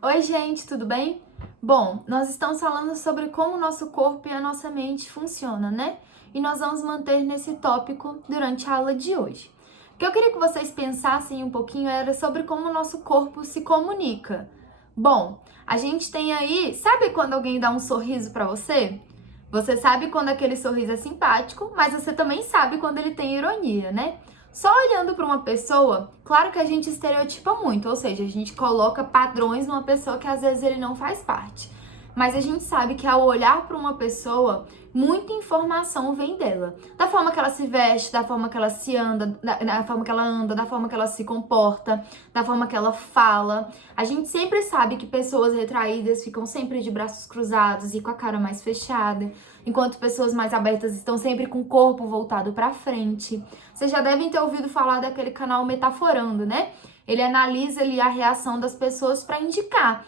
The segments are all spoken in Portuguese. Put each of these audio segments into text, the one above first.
Oi, gente, tudo bem? Bom, nós estamos falando sobre como o nosso corpo e a nossa mente funcionam, né? E nós vamos manter nesse tópico durante a aula de hoje. O que eu queria que vocês pensassem um pouquinho era sobre como o nosso corpo se comunica. Bom, a gente tem aí, sabe quando alguém dá um sorriso pra você? Você sabe quando aquele sorriso é simpático, mas você também sabe quando ele tem ironia, né? Só olhando para uma pessoa, claro que a gente estereotipa muito, ou seja, a gente coloca padrões numa pessoa que às vezes ele não faz parte. Mas a gente sabe que ao olhar para uma pessoa, muita informação vem dela. Da forma que ela se veste, da forma que ela se anda, da forma que ela anda, da forma que ela se comporta, da forma que ela fala. A gente sempre sabe que pessoas retraídas ficam sempre de braços cruzados e com a cara mais fechada, enquanto pessoas mais abertas estão sempre com o corpo voltado para frente. Vocês já devem ter ouvido falar daquele canal Metaforando, né? Ele analisa ali a reação das pessoas para indicar,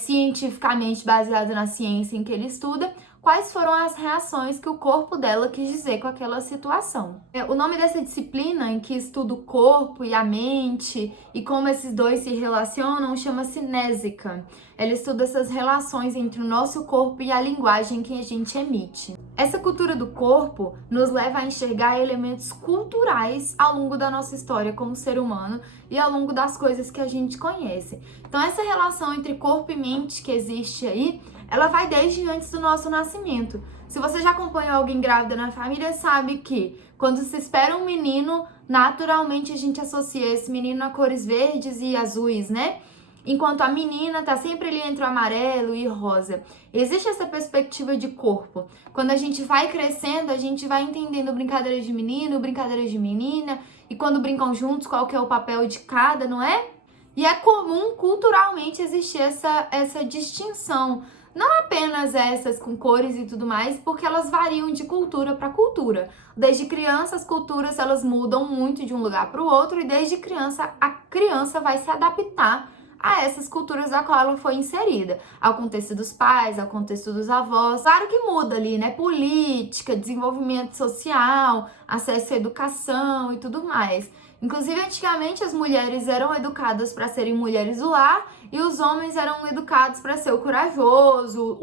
cientificamente baseado na ciência em que ele estuda, quais foram as reações que o corpo dela quis dizer com aquela situação. O nome dessa disciplina, em que estuda o corpo e a mente e como esses dois se relacionam, chama-se Nésica. Ela estuda essas relações entre o nosso corpo e a linguagem que a gente emite. Essa cultura do corpo nos leva a enxergar elementos culturais ao longo da nossa história como ser humano e ao longo das coisas que a gente conhece. Então, essa relação entre corpo e mente que existe aí, ela vai desde antes do nosso nascimento. Se você já acompanhou alguém grávida na família, sabe que quando se espera um menino, naturalmente a gente associa esse menino a cores verdes e azuis, né? Enquanto a menina tá sempre ali entre o amarelo e rosa. Existe essa perspectiva de corpo. Quando a gente vai crescendo, a gente vai entendendo brincadeiras de menino, brincadeiras de menina, e quando brincam juntos, qual que é o papel de cada, não é? E é comum culturalmente existir essa distinção. Não apenas essas com cores e tudo mais, porque elas variam de cultura para cultura. Desde criança, as culturas elas mudam muito de um lugar para o outro, e desde criança, a criança vai se adaptar a essas culturas a qual ela foi inserida, ao contexto dos pais, ao contexto dos avós. Claro que muda ali, né? Política, desenvolvimento social, acesso à educação e tudo mais. Inclusive, antigamente as mulheres eram educadas para serem mulheres do lar e os homens eram educados para ser o corajoso,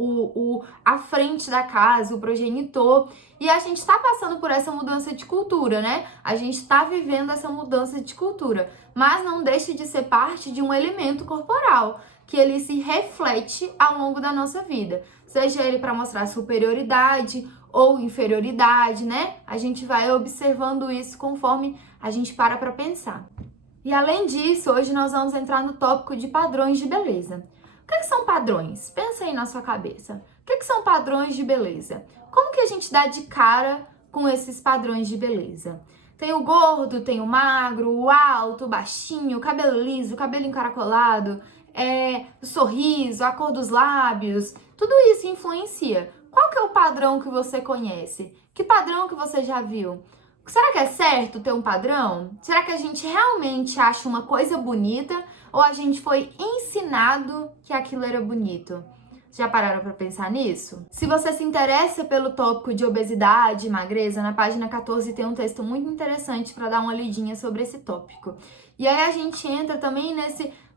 à frente da casa, o progenitor. E a gente está passando por essa mudança de cultura, né? A gente está vivendo essa mudança de cultura, mas não deixa de ser parte de um elemento corporal que ele se reflete ao longo da nossa vida, seja ele para mostrar superioridade ou inferioridade, né? A gente vai observando isso conforme a gente para pensar. E além disso, hoje nós vamos entrar no tópico de padrões de beleza. O que são padrões? Pensa aí na sua cabeça. O que são padrões de beleza? Como que a gente dá de cara com esses padrões de beleza? Tem o gordo, tem o magro, o alto, o baixinho, o cabelo liso, o cabelo encaracolado, o sorriso, a cor dos lábios. Tudo isso influencia. Qual que é o padrão que você conhece? Que padrão que você já viu? Será que é certo ter um padrão? Será que a gente realmente acha uma coisa bonita ou a gente foi ensinado que aquilo era bonito? Já pararam para pensar nisso? Se você se interessa pelo tópico de obesidade e magreza, na página 14 tem um texto muito interessante para dar uma lidinha sobre esse tópico. E aí a gente entra também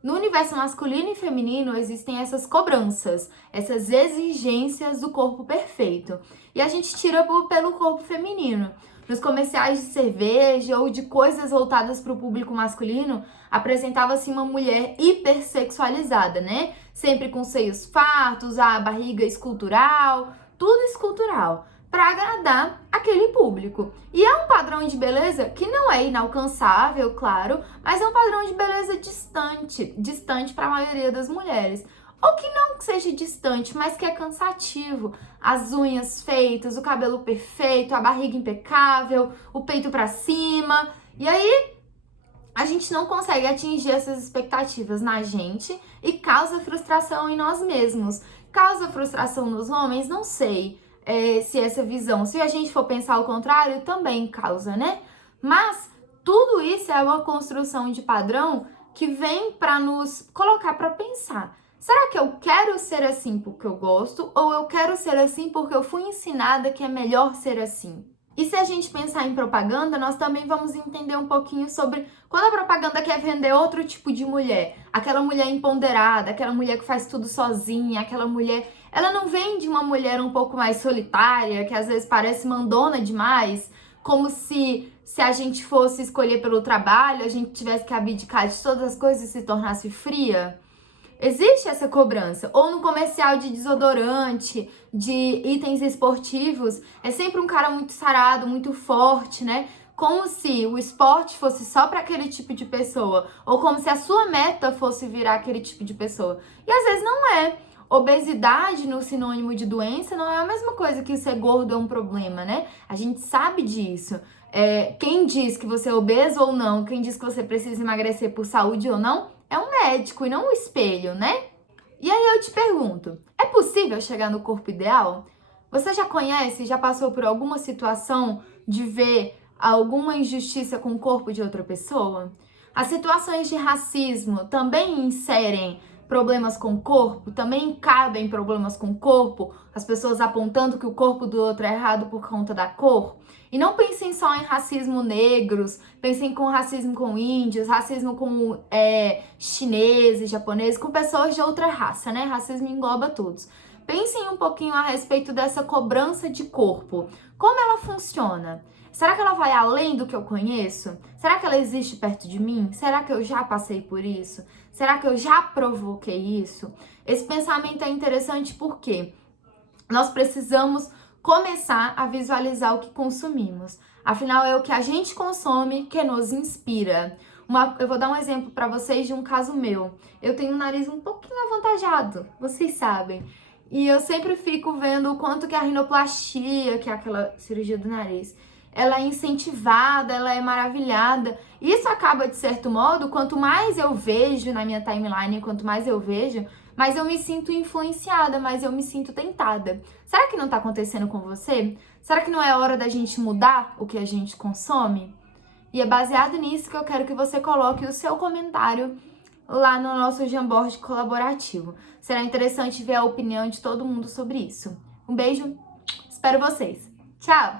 no universo masculino e feminino existem essas cobranças, essas exigências do corpo perfeito. E a gente tira pelo corpo feminino. Nos comerciais de cerveja ou de coisas voltadas para o público masculino, apresentava-se uma mulher hipersexualizada, né? Sempre com seios fartos, a barriga escultural, tudo escultural, para agradar aquele público. E é um padrão de beleza que não é inalcançável, claro, mas é um padrão de beleza distante para a maioria das mulheres. Ou que não seja distante, mas que é cansativo. As unhas feitas, o cabelo perfeito, a barriga impecável, o peito pra cima. E aí, a gente não consegue atingir essas expectativas na gente e causa frustração em nós mesmos. Causa frustração nos homens? Não sei se essa visão, se a gente for pensar o contrário, também causa, né? Mas tudo isso é uma construção de padrão que vem para nos colocar para pensar. Será que eu quero ser assim porque eu gosto ou eu quero ser assim porque eu fui ensinada que é melhor ser assim? E se a gente pensar em propaganda, nós também vamos entender um pouquinho sobre quando a propaganda quer vender outro tipo de mulher. Aquela mulher empoderada, aquela mulher que faz tudo sozinha, aquela mulher... Ela não vende uma mulher um pouco mais solitária, que às vezes parece mandona demais, como se a gente fosse escolher pelo trabalho, a gente tivesse que abdicar de todas as coisas e se tornasse fria. Existe essa cobrança. Ou no comercial de desodorante, de itens esportivos, é sempre um cara muito sarado, muito forte, né? Como se o esporte fosse só para aquele tipo de pessoa. Ou como se a sua meta fosse virar aquele tipo de pessoa. E às vezes não é. Obesidade no sinônimo de doença não é a mesma coisa que ser gordo é um problema, né? A gente sabe disso. Quem diz que você é obeso ou não, quem diz que você precisa emagrecer por saúde ou não, é um médico e não um espelho, né? E aí eu te pergunto, é possível chegar no corpo ideal? Você já conhece, já passou por alguma situação de ver alguma injustiça com o corpo de outra pessoa? As situações de racismo também inserem problemas com o corpo? Também cabem problemas com o corpo? As pessoas apontando que o corpo do outro é errado por conta da cor? E não pensem só em racismo negros, pensem com racismo com índios, racismo com chineses, japoneses, com pessoas de outra raça, né? Racismo engloba todos. Pensem um pouquinho a respeito dessa cobrança de corpo. Como ela funciona? Será que ela vai além do que eu conheço? Será que ela existe perto de mim? Será que eu já passei por isso? Será que eu já provoquei isso? Esse pensamento é interessante porque nós precisamos começar a visualizar o que consumimos. Afinal, é o que a gente consome que nos inspira. Eu vou dar um exemplo para vocês de um caso meu. Eu tenho um nariz um pouquinho avantajado, vocês sabem. E eu sempre fico vendo o quanto que a rinoplastia, que é aquela cirurgia do nariz, ela é incentivada, ela é maravilhada. Isso acaba, de certo modo, quanto mais eu vejo na minha timeline, quanto mais eu vejo, mais eu me sinto influenciada, mais eu me sinto tentada. Será que não tá acontecendo com você? Será que não é hora da gente mudar o que a gente consome? E é baseado nisso que eu quero que você coloque o seu comentário lá no nosso Jamboard colaborativo. Será interessante ver a opinião de todo mundo sobre isso. Um beijo, espero vocês. Tchau!